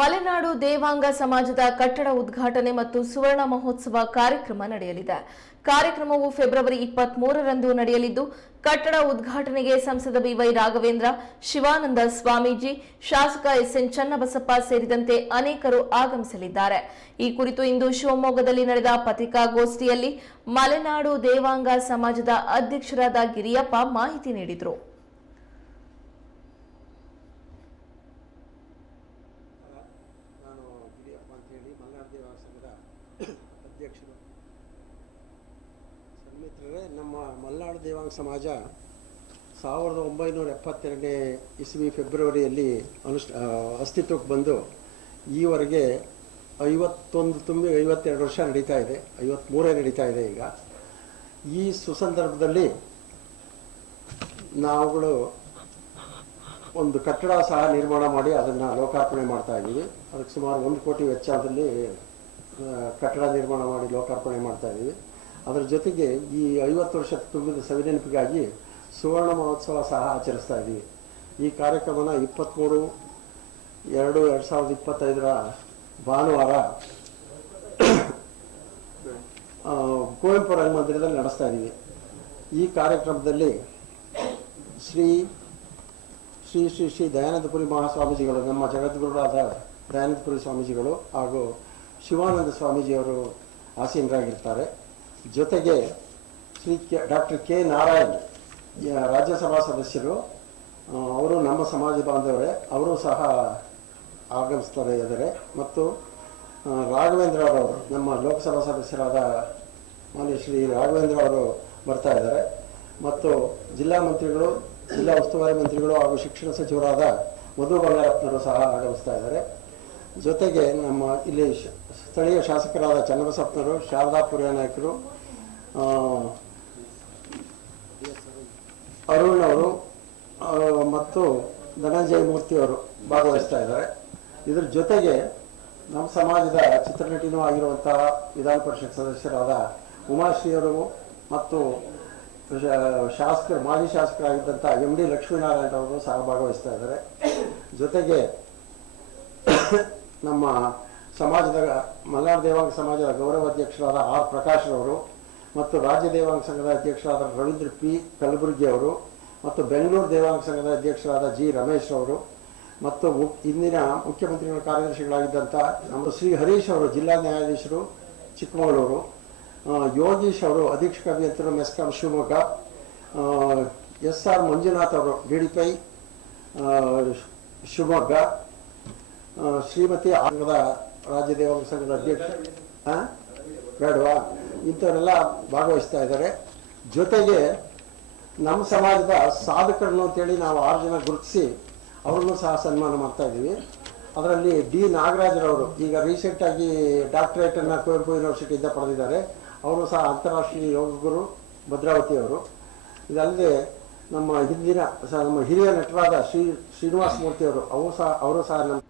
ಮಲೆನಾಡು ದೇವಾಂಗ ಸಮಾಜದ ಕಟ್ಟಡ ಉದ್ಘಾಟನೆ ಮತ್ತು ಸುವರ್ಣ ಮಹೋತ್ಸವ ಕಾರ್ಯಕ್ರಮ ನಡೆಯಲಿದೆ. ಕಾರ್ಯಕ್ರಮವು ಫೆಬ್ರವರಿ 23ರಂದು ನಡೆಯಲಿದ್ದು, ಕಟ್ಟಡ ಉದ್ಘಾಟನೆಗೆ ಸಂಸದ ಬಿವೈ ರಾಘವೇಂದ್ರ, ಶಿವಾನಂದ ಸ್ವಾಮೀಜಿ, ಶಾಸಕ ಎಸ್ಎನ್ ಚನ್ನಬಸಪ್ಪ ಸೇರಿದಂತೆ ಅನೇಕರು ಆಗಮಿಸಲಿದ್ದಾರೆ. ಈ ಕುರಿತು ಇಂದು ಶಿವಮೊಗ್ಗದಲ್ಲಿ ನಡೆದ ಪತ್ರಿಕಾಗೋಷ್ಠಿಯಲ್ಲಿ ಮಲೆನಾಡು ದೇವಾಂಗ ಸಮಾಜದ ಅಧ್ಯಕ್ಷರಾದ ಗಿರಿಯಪ್ಪ ಮಾಹಿತಿ ನೀಡಿದರು. ಅಧ್ಯಕ್ಷರು ಸನ್ಮಿತ್ರರೇ, ನಮ್ಮ ಮಲೆನಾಡು ದೇವಾಂಗ ಸಮಾಜ 1972ನೇ ಇಸ್ವಿ ಫೆಬ್ರವರಿಯಲ್ಲಿ ಅಸ್ತಿತ್ವಕ್ಕೆ ಬಂದು ಈವರೆಗೆ 51 ತುಂಬಿ 52 ವರ್ಷ ನಡೀತಾ ಇದೆ. 53 ನಡೀತಾ ಇದೆ. ಈಗ ಈ ಸುಸಂದರ್ಭದಲ್ಲಿ ನಾವುಗಳು ಒಂದು ಕಟ್ಟಡ ಸಹ ನಿರ್ಮಾಣ ಮಾಡಿ ಅದನ್ನು ಲೋಕಾರ್ಪಣೆ ಮಾಡ್ತಾ ಇದ್ದೀವಿ. ಅದಕ್ಕೆ ಸುಮಾರು 1 ಕೋಟಿ ವೆಚ್ಚದಲ್ಲಿ ಕಟ್ಟಡ ನಿರ್ಮಾಣ ಮಾಡಿ ಲೋಕಾರ್ಪಣೆ ಮಾಡ್ತಾ ಇದ್ದೀವಿ. ಅದರ ಜೊತೆಗೆ ಈ 50 ವರ್ಷ ತುಂಬಿದ ಸವಿನೆನಪಿಗಾಗಿ ಸುವರ್ಣ ಮಹೋತ್ಸವ ಸಹ ಆಚರಿಸ್ತಾ ಇದ್ದೀವಿ. ಈ ಕಾರ್ಯಕ್ರಮನ 23/2/2025 ಭಾನುವಾರ ಕುವೆಂಪು ರಂಗಮಂದಿರದಲ್ಲಿ ನಡೆಸ್ತಾ ಇದ್ದೀವಿ. ಈ ಕಾರ್ಯಕ್ರಮದಲ್ಲಿ ಶ್ರೀ ಶ್ರೀ ಶ್ರೀ ಶ್ರೀ ದಯಾನಂದಪುರಿ ಮಹಾಸ್ವಾಮೀಜಿಗಳು, ನಮ್ಮ ಜಗದ್ಗುರುಗಳಾದ ದಯಾನಂದಪುರಿ ಸ್ವಾಮೀಜಿಗಳು ಹಾಗೂ ಶಿವಾನಂದ ಸ್ವಾಮೀಜಿಯವರು ಆಸೀನರಾಗಿರ್ತಾರೆ. ಜೊತೆಗೆ ಶ್ರೀ ಡಾಕ್ಟರ್ ಕೆ ನಾರಾಯಣ್, ರಾಜ್ಯಸಭಾ ಸದಸ್ಯರು, ಅವರು ನಮ್ಮ ಸಮಾಜ ಬಾಂಧವರೇ, ಅವರು ಸಹ ಆಗಮಿಸ್ತಾರೆ ಇದ್ದಾರೆ. ಮತ್ತು ರಾಘವೇಂದ್ರ ಅವರು, ನಮ್ಮ ಲೋಕಸಭಾ ಸದಸ್ಯರಾದ ಮಾನ್ಯ ಶ್ರೀ ರಾಘವೇಂದ್ರ ಅವರು ಬರ್ತಾ ಇದ್ದಾರೆ. ಮತ್ತು ಜಿಲ್ಲಾ ಮಂತ್ರಿಗಳು, ಜಿಲ್ಲಾ ಉಸ್ತುವಾರಿ ಮಂತ್ರಿಗಳು ಹಾಗೂ ಶಿಕ್ಷಣ ಸಚಿವರಾದ ಮಧು ಬಂಗಾರಪ್ಪನವರು ಸಹ ಆಗಮಿಸ್ತಾ ಇದ್ದಾರೆ. ಜೊತೆಗೆ ನಮ್ಮ ಇಲ್ಲಿ ಸ್ಥಳೀಯ ಶಾಸಕರಾದ ಚನ್ನಬಸಪ್ಪನವರು, ಶಾರದಾ ಪುರಿಯ ನಾಯಕರು, ಅರುಣ್ ಅವರು ಮತ್ತು ಧನಂಜಯ ಮೂರ್ತಿಯವರು ಭಾಗವಹಿಸ್ತಾ ಇದ್ದಾರೆ. ಇದರ ಜೊತೆಗೆ ನಮ್ಮ ಸಮಾಜದ ಚಿತ್ರನಟಿನೂ ಆಗಿರುವಂತಹ ವಿಧಾನ ಪರಿಷತ್ ಸದಸ್ಯರಾದ ಉಮಾಶ್ರೀಯವರು ಮತ್ತು ಮಾಜಿ ಶಾಸಕರಾಗಿದ್ದಂಥ ಎಂ ಡಿ ಲಕ್ಷ್ಮೀನಾರಾಯಣ ಅವರು ಸಹ ಭಾಗವಹಿಸ್ತಾ ಇದ್ದಾರೆ. ಜೊತೆಗೆ ನಮ್ಮ ಸಮಾಜದ ಮಲೆನಾಡು ದೇವಾಂಗ ಸಮಾಜದ ಗೌರವ ಅಧ್ಯಕ್ಷರಾದ ಆರ್ ಪ್ರಕಾಶ್ ಅವರು ಮತ್ತು ರಾಜ್ಯ ದೇವಾಂಗ ಸಂಘದ ಅಧ್ಯಕ್ಷರಾದ ರವೀಂದ್ರ ಪಿ ಕಲಬುರ್ಗಿ ಅವರು ಮತ್ತು ಬೆಂಗಳೂರು ದೇವಾಂಗ ಸಂಘದ ಅಧ್ಯಕ್ಷರಾದ ಜಿ ರಮೇಶ್ ಅವರು ಮತ್ತು ಇಂದಿನ ಮುಖ್ಯಮಂತ್ರಿಗಳ ಕಾರ್ಯದರ್ಶಿಗಳಾಗಿದ್ದಂಥ ನಮ್ಮ ಶ್ರೀ ಹರೀಶ್ ಅವರು, ಜಿಲ್ಲಾ ನ್ಯಾಯಾಧೀಶರು ಚಿಕ್ಕಮಗಳೂರು, ಯೋಗೀಶ್ ಅವರು, ಅಧೀಕ್ಷಕ ಅಭಿಯಂತರು ಮೆಸ್ಕಾಂ ಶಿವಮೊಗ್ಗ, SR ಮಂಜುನಾಥ್ ಅವರು, DDPI ಶಿವಮೊಗ್ಗ, ಶ್ರೀಮತಿ ಸಂಘದ ರಾಜ್ಯ ದೇವಾಂಗ ಸಂಘದ ಅಧ್ಯಕ್ಷ ಬೇಡವಾ, ಇಂಥವರೆಲ್ಲ ಭಾಗವಹಿಸ್ತಾ ಇದ್ದಾರೆ. ಜೊತೆಗೆ ನಮ್ಮ ಸಮಾಜದ ಸಾಧಕರನ್ನು ಅಂತೇಳಿ ನಾವು 6 ಜನ ಗುರುತಿಸಿ ಅವ್ರನ್ನೂ ಸಹ ಸನ್ಮಾನ ಮಾಡ್ತಾ ಇದ್ದೀವಿ. ಅದರಲ್ಲಿ ಡಿ ನಾಗರಾಜರವರು ಈಗ ರೀಸೆಂಟಾಗಿ ಡಾಕ್ಟರೇಟನ್ನು ಕುವೆಂಪು ಯೂನಿವರ್ಸಿಟಿಯಿಂದ ಪಡೆದಿದ್ದಾರೆ. ಅವರು ಸಹ ಅಂತಾರಾಷ್ಟ್ರೀಯ ಯೋಗ ಗುರು ಭದ್ರಾವತಿಯವರು. ಇದಲ್ಲದೆ ನಮ್ಮ ಹಿರಿಯ ನಟರಾದ ಶ್ರೀನಿವಾಸ ಮೂರ್ತಿಯವರು, ಅವರು ಸಹ ನಮ್ಮ